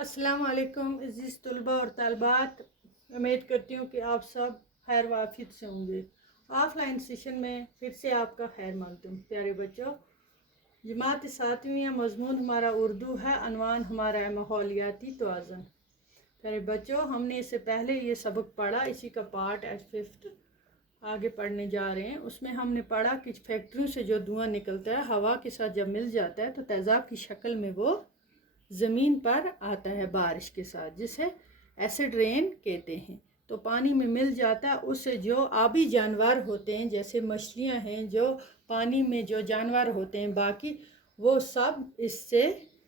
अस्सलाम वालेकुम अज़ीज़ तलबा और तालबात, उम्मीद करती हूँ कि आप सब खैर वाफियत से होंगे। ऑफलाइन सेशन में फिर से आपका खैर मकदम। प्यारे बच्चों, जमात सातवीं मज़मून हमारा उर्दू है, अनवान हमारा है माहौलियाती तवाज़ुन। प्यारे बच्चों, हमने इससे पहले ये सबक पढ़ा, इसी का पार्ट एज 5th आगे पढ़ने जा रहे हैं। उसमें हमने पढ़ा कि फैक्ट्रियों से जो धुआं निकलता है हवा के साथ जब मिल जाता है तो तेज़ाब की शक्ल में वो ज़मीन पर आता है बारिश के साथ, जिसे एसिड रेन कहते हैं। तो पानी में मिल जाता है, उससे जो आबी जानवर होते हैं जैसे मछलियां हैं, जो पानी में जो जानवर होते हैं बाकी, वो सब इससे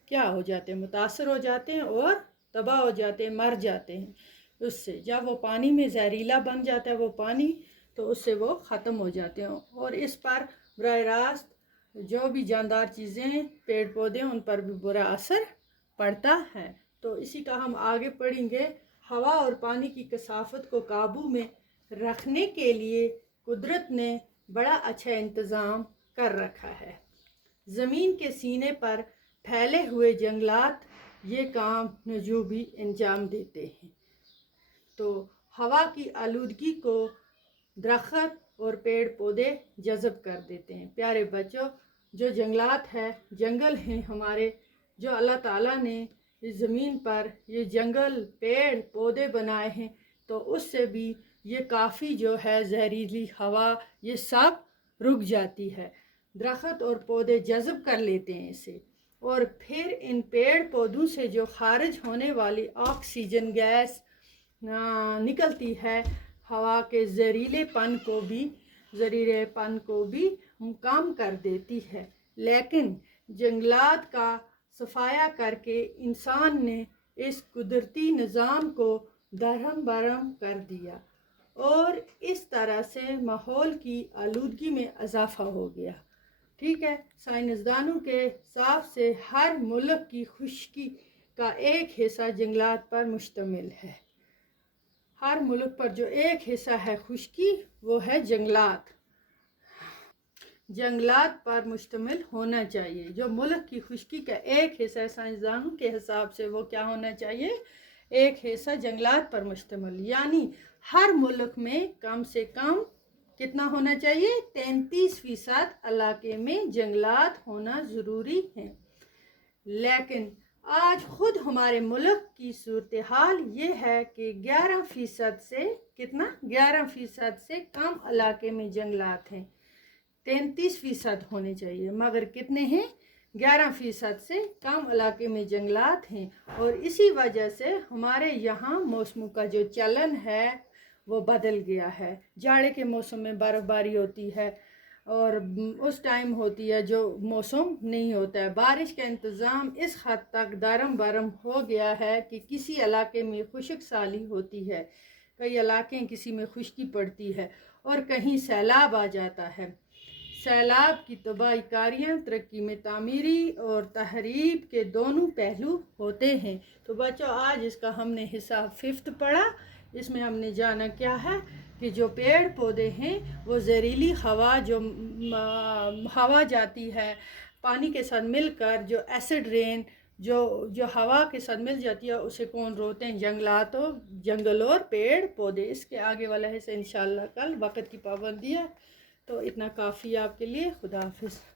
क्या हो जाते हैं, मुतासर हो जाते हैं और तबाह हो जाते हैं, मर जाते हैं। उससे जब वो पानी में जहरीला बन जाता है वो पानी, तो उससे वो ख़त्म हो जाते हैं और इस पर बराह रास्त जो भी जानदार चीज़ें, पेड़ पौधे, उन पर भी बुरा असर पड़ता है। तो इसी का हम आगे पढ़ेंगे। हवा और पानी की कसाफत को काबू में रखने के लिए कुदरत ने बड़ा अच्छा इंतज़ाम कर रखा है। ज़मीन के सीने पर फैले हुए जंगलात ये काम नजूबी अंजाम देते हैं। तो हवा की आलूदगी को दरख्त और पेड़ पौधे जज़ब कर देते हैं। प्यारे बच्चों, जो जंगलात है, जंगल हैं हमारे, जो अल्लाह ताला ने इस ज़मीन पर ये जंगल, पेड़ पौधे बनाए हैं, तो उससे भी ये काफ़ी जो है जहरीली हवा ये सब रुक जाती है। दरख्त और पौधे जज़ब कर लेते हैं इसे, और फिर इन पेड़ पौधों से जो खारिज होने वाली ऑक्सीजन गैस निकलती है, हवा के जहरीलेपन को भी कम कर देती है। लेकिन जंगलात का सफाया करके इंसान ने इस कुदरती निज़ाम को दरहम बरहम कर दिया और इस तरह से माहौल की आलूदगी में इजाफा हो गया। ठीक है, साइंसदानों के हिसाब से हर मुल्क की खुशकी का एक हिस्सा जंगलात पर मुश्तमिल है। हर मुल्क पर जो एक हिस्सा है खुशकी, वो है जंगलात। जंगलात पर मुश्तमिल होना चाहिए। जो मुल्क की खुशकी का एक हिस्सा साइंसदानों के हिसाब से वो क्या होना चाहिए, एक हिस्सा जंगलात पर मुश्तमिल। यानी हर मुल्क में कम से कम कितना होना चाहिए, 33% इलाके में जंगलात होना ज़रूरी है। लेकिन आज ख़ुद हमारे मुल्क की सूरत हाल ये है कि 11% से कितना, 11% से कम इलाके में जंगलात हैं। 33% होने चाहिए, मगर कितने हैं, 11% से कम इलाके में जंगलात हैं। और इसी वजह से हमारे यहाँ मौसमों का जो चलन है वो बदल गया है। जाड़े के मौसम में बर्फ़बारी होती है और उस टाइम होती है जो मौसम नहीं होता है। बारिश का इंतज़ाम इस हद तक दारम बारम हो गया है कि किसी इलाके में खुश्क साली होती है, कई इलाके किसी में खुश्की पड़ती है और कहीं सैलाब आ जाता है। सैलाब की तबाही कारियाँ तरक्की में तामीरी और तहरीब के दोनों पहलू होते हैं। तो बच्चों, आज इसका हमने हिस्सा 5th पढ़ा। इसमें हमने जाना क्या है कि जो पेड़ पौधे हैं वो जहरीली हवा, जो हवा जाती है पानी के साथ मिलकर, जो एसिड रेन जो हवा के साथ मिल जाती है, उसे कौन रोकते हैं, जंगल और पेड़ पौधे। इसके आगे वाला हिस्सा इंशाल्लाह कल, वक्त की पाबंदी है तो इतना काफ़ी आपके लिए। खुदा हाफिज़।